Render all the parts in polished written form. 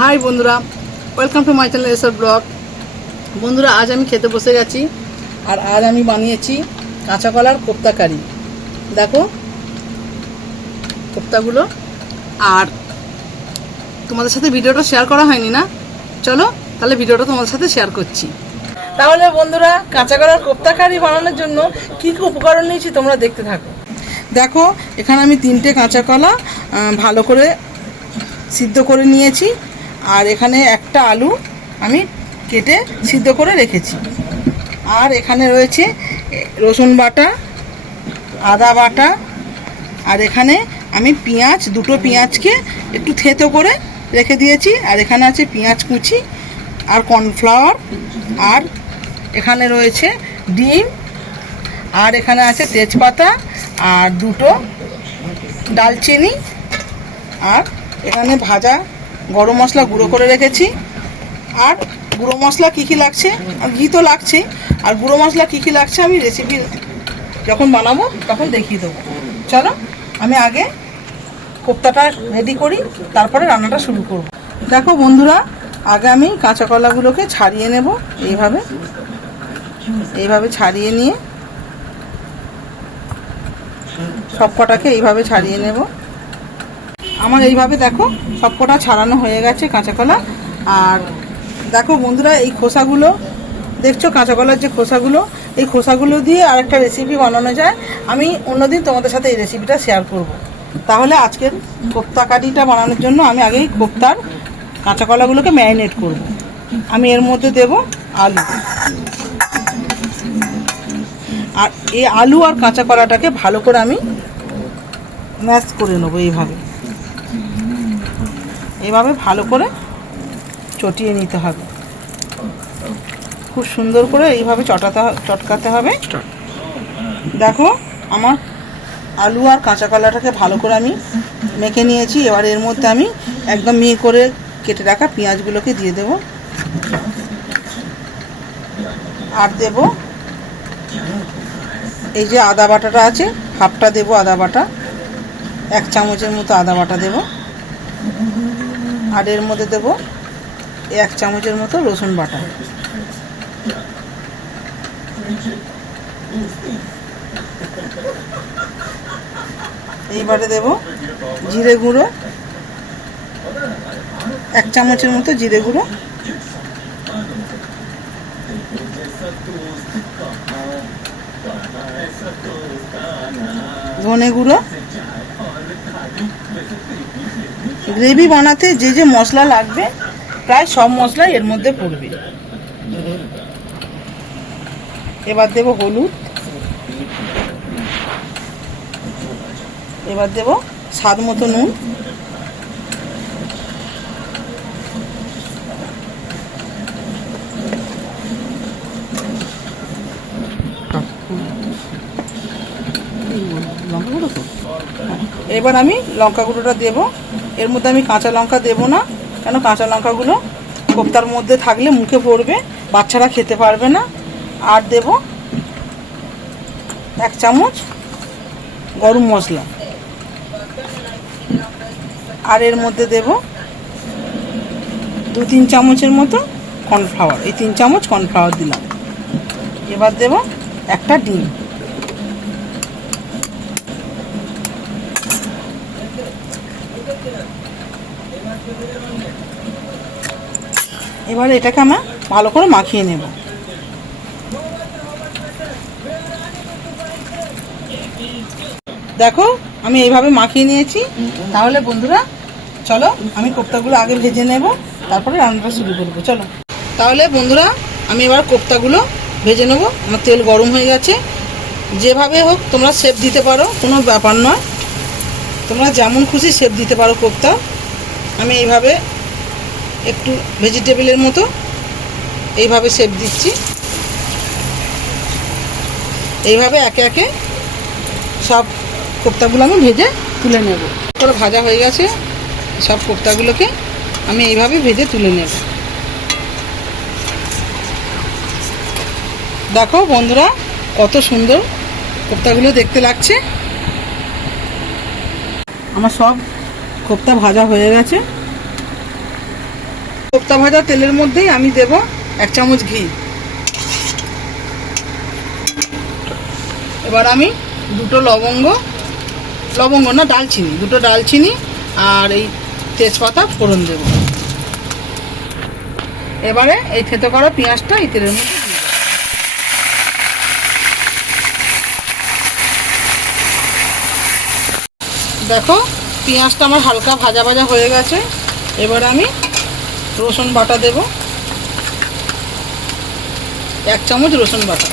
High বন্ধুরা, welcome to my channel SR blog. বন্ধুরা, আজ আমি খেতে বসে গেছি আর আজ আমি বানিয়েছি কাঁচা কলার কোপ্তা কারি। দেখো কোপ্তাগুলো। আর তোমাদের সাথে ভিডিওটা শেয়ার করা হয়নি না, চলো তাহলে ভিডিওটা তোমাদের সাথে শেয়ার করছি। তাহলে বন্ধুরা, কাঁচা কলার কোপ্তা কারি বানানোর জন্য কী কী উপকরণ নিয়েছি তোমরা দেখতে থাকো। দেখো, এখানে আমি 3টে কাঁচা কলা ভালো করে সিদ্ধ করে নিয়েছি, আর এখানে একটা আলু আমি কেটে সিদ্ধ করে রেখেছি। আর এখানে রয়েছে রসুন বাটা, আদা বাটা, আর এখানে আমি দুটো পেঁয়াজকে একটু থেতো করে রেখে দিয়েছি। আর এখানে আছে পেঁয়াজ কুচি আর কর্নফ্লাওয়ার, আর এখানে রয়েছে ডিম, আর এখানে আছে তেজপাতা আর দুটো ডালচিনি, আর এখানে ভাজা গরম মশলা গুঁড়ো করে রেখেছি। আর গুঁড়ো মশলা কী কী লাগছে, ঘি তো লাগছেই, আর গুঁড়ো মশলা কী কী লাগছে আমি রেসিপি যখন বানাবো তখন দেখিয়ে দেবো। চলো আমি আগে কোপ্তাটা রেডি করি, তারপরে রান্নাটা শুরু করব। দেখো বন্ধুরা, আগে আমি কাঁচা কলাগুলোকে ছাড়িয়ে নেব। এইভাবে ছাড়িয়ে নিয়ে সব কটাকে এইভাবে ছাড়িয়ে নেব। আমার এইভাবে দেখো সব কটা ছাড়ানো হয়ে গেছে কাঁচা কলা। আর দেখো বন্ধুরা, এই খোসাগুলো দেখছো, কাঁচা কলার যে খোসাগুলো, এই খোসাগুলো দিয়ে আরেকটা রেসিপি বানানো যায়। আমি অন্যদিন তোমাদের সাথে এই রেসিপিটা শেয়ার করব। তাহলে আজকের কোপ্তা কারিটা বানানোর জন্য আমি আগেই কোপ্তার কাঁচা কলাগুলোকে ম্যারিনেট করব। আমি এর মধ্যে দেব আলু, আর এই আলু আর কাঁচা কলাটাকে ভালো করে আমি ম্যাশ করে নেবো। এইভাবে ভালো করে চটিয়ে নিতে হবে, খুব সুন্দর করে এইভাবে চটকাতে হবে। দেখো, আমার আলু আর কাঁচা কলাটাকে ভালো করে আমি মেখে নিয়েছি। এবার এর মধ্যে আমি একদম মিহি করে কেটে রাখা পেঁয়াজগুলোকে দিয়ে দেব, আর দেব এই যে আদা বাটাটা আছে, হাফটা দেব আদা বাটা, 1 চামচের মতো আদা বাটা দেব। আর এর মধ্যে দেব 1 চামচের মতো রসুন বাটা। এইবারে দেব জিরে গুঁড়ো, 1 চামচের মতো জিরে গুঁড়ো, ধনে গুঁড়ো। গ্রেভি বানাতে যে যে মশলা লাগবে প্রায় সব মশলাই এর মধ্যে পড়বে। এবার দেব হলুদ, এবার দেব স্বাদ মতো নুন, এবার আমি লঙ্কা গুঁড়োটা দেব। এর মধ্যে আমি কাঁচা লঙ্কা দেব না, কেন কাঁচা লঙ্কাগুলো কোপ্তার মধ্যে থাকলে মুখে পড়বে, বাচ্চারা খেতে পারবে না। আর দেব 1 চামচ গরম মশলা, আর এর মধ্যে দেব 2-3 চামচের মতো কর্নফ্লাওয়ার। এই 3 চামচ কর্নফ্লাওয়ার দিলাম। এবার দেব একটা ডিম। এবার এটাকে আমরা ভালো করে মাখিয়ে নেব। দেখো, আমি এইভাবে মাখিয়ে নিয়েছি। তাহলে বন্ধুরা চলো আমি কোপ্তাগুলো আগে ভেজে নেব, তারপরে রান্নাটা শুরু করবো। চলো তাহলে বন্ধুরা, আমি এবার কোপ্তাগুলো ভেজে নেব। আমার তেল গরম হয়ে গেছে। যেভাবে হোক তোমরা শেপ দিতে পারো, কোনো ব্যাপার নয়, তোমরা যেমন খুশি শেপ দিতে পারো কোপ্তা। আমি এইভাবে একটু ভেজিটেবিলের মতো এইভাবে শেপ দিচ্ছি। এইভাবে একে একে সব কোপ্তাগুলো আমি ভেজে তুলে নেব। করে ভাজা হয়ে গেছে সব কোপ্তাগুলোকে আমি এইভাবে ভেজে তুলে নেব। দেখো বন্ধুরা, কত সুন্দর কোপ্তাগুলো দেখতে লাগছে। আমার সব কোপ্তা ভাজা হয়ে গেছে। কোপ্তা ভাজা তেলের মধ্যেই আমি দেব 1 চামচ ঘি। এবার আমি দুটো লবঙ্গ না দালচিনি, দুটো দালচিনি আর এই তেজপাতা ফোড়ন দেব। এবারে এই থেতো করা পেঁয়াজটা এই তেলের মধ্যে দিয়ে দেব। দেখো পেঁয়াজটা আমার হালকা ভাজা ভাজা হয়ে গেছে। এবার আমি রসুন বাটা দেব, 1 চামচ রসুন বাটা।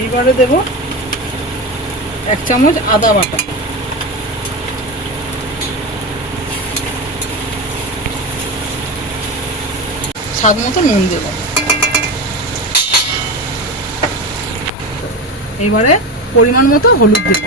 এইবারে দেব 1 চামচ আদা বাটা, স্বাদ মতো নুন দেব। এবারে পরিমাণ মতো হলুদ দেব।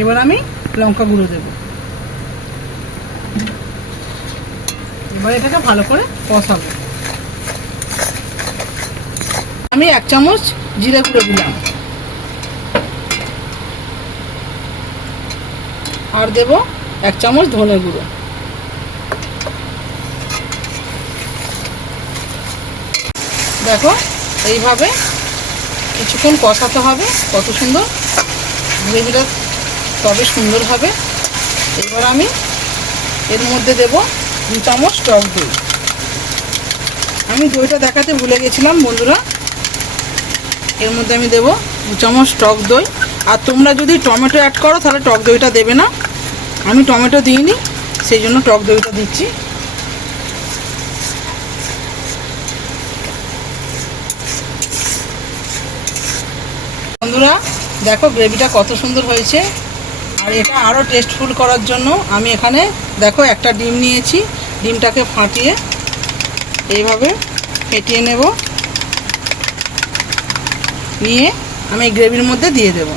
এবার আমি লঙ্কা গুঁড়ো দেব। এবার এটাকে ভালো করে কষাবো। আমি 1 চামচ জিরে গুঁড়ো দিলাম, আর দেব 1 চামচ ধনে গুঁড়ো। দেখো এইভাবে কিছুক্ষণ কষাতে হবে, কত সুন্দর গ্রেভিটা তবে সুন্দর হবে। এবার আমি এর মধ্যে দেব 2 চামচ টক দই। আমি দইটা দেখাতে ভুলে গেছিলাম বন্ধুরা, এর মধ্যে আমি দেব 2 চামচ টক দই। আর তোমরা যদি টমেটো অ্যাড করো তাহলে টক দইটা দেবে না, আমি টমেটো দিইনি সেই জন্য টক দইটা দিচ্ছি। বন্ধুরা দেখো গ্রেভিটা কত সুন্দর হয়েছে। আর এটা আরও টেস্টফুল করার জন্য আমি এখানে দেখো একটা ডিম নিয়েছি, ডিমটাকে ফাটিয়ে এইভাবে ফেটিয়ে নেব, নিয়ে আমি গ্রেভির মধ্যে দিয়ে দেব।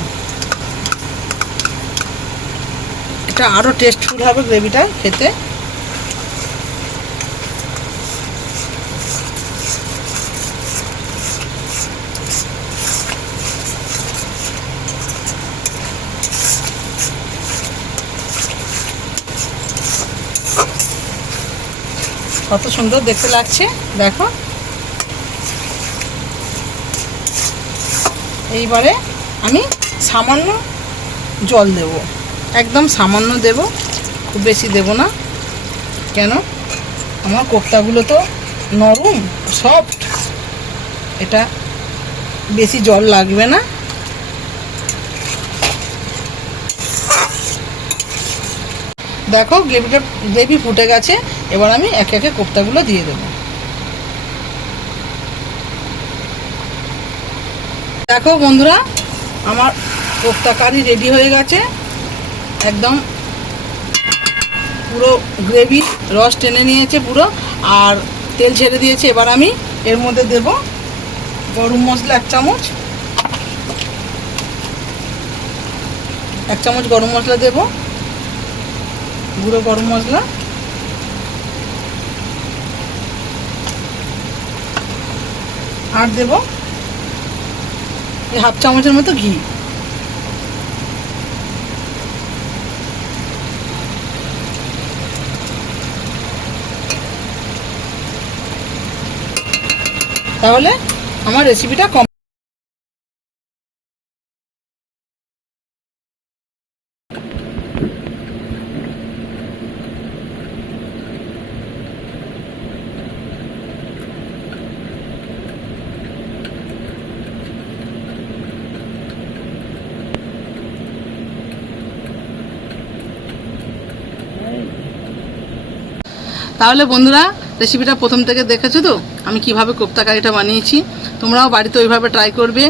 এটা আরও টেস্টফুল হবে গ্রেভিটা খেতে। কত সুন্দর দেখতে লাগছে দেখো। এইবারে আমি সামান্য জল দেব, একদম সামান্য দেব, খুব বেশি দেব না। কেন আমার কোপ্তাগুলো তো নরম সফট, এটা বেশি জল লাগবে না। দেখো গ্রেভি ফুটে গেছে। এবার আমি একে একে কোপ্তাগুলো দিয়ে দেব। দেখো বন্ধুরা আমার কোপ্তা কারি রেডি হয়ে গেছে, একদম পুরো গ্রেভি রস টেনে নিয়েছে পুরো, আর তেল ছেড়ে দিয়েছে। এবার আমি এর মধ্যে দেব গরম মশলা 1 চামচ, 1 চামচ গরম মশলা দেব, গুঁড়ো গরম মশলা, আর দেব এই 1/2 চামচের মতো ঘি। তাহলে আমার রেসিপিটা তাহলে বন্ধুরা রেসিপিটা প্রথম থেকে দেখেছো তো আমি কিভাবে কোপ্তা কারিটা বানিয়েছি। তোমরাও বাড়িতে ওইভাবে ট্রাই করবে,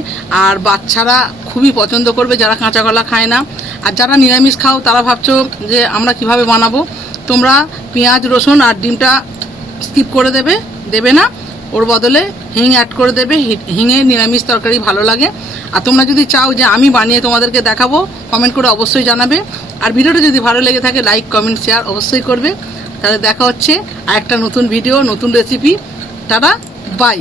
আর বাচ্চারা খুবই পছন্দ করবে যারা কাঁচা কলা খায় না। আর যারা নিরামিষ খাও তারা ভাবছো যে আমরা কিভাবে বানাবো, তোমরা পেঁয়াজ রসুন আর ডিমটা স্কিপ করে দেবে না, ওর বদলে হিং অ্যাড করে দেবে। হিঙে নিরামিষ তরকারি ভালো লাগে। আর তোমরা যদি চাও যে আমি বানিয়ে তোমাদেরকে দেখাবো, কমেন্ট করে অবশ্যই জানাবে। আর ভিডিওটা যদি ভালো লেগে থাকে লাইক কমেন্ট শেয়ার অবশ্যই করবে। তাহলে দেখা হচ্ছে আর একটা নতুন ভিডিও, নতুন রেসিপি। Tata, by.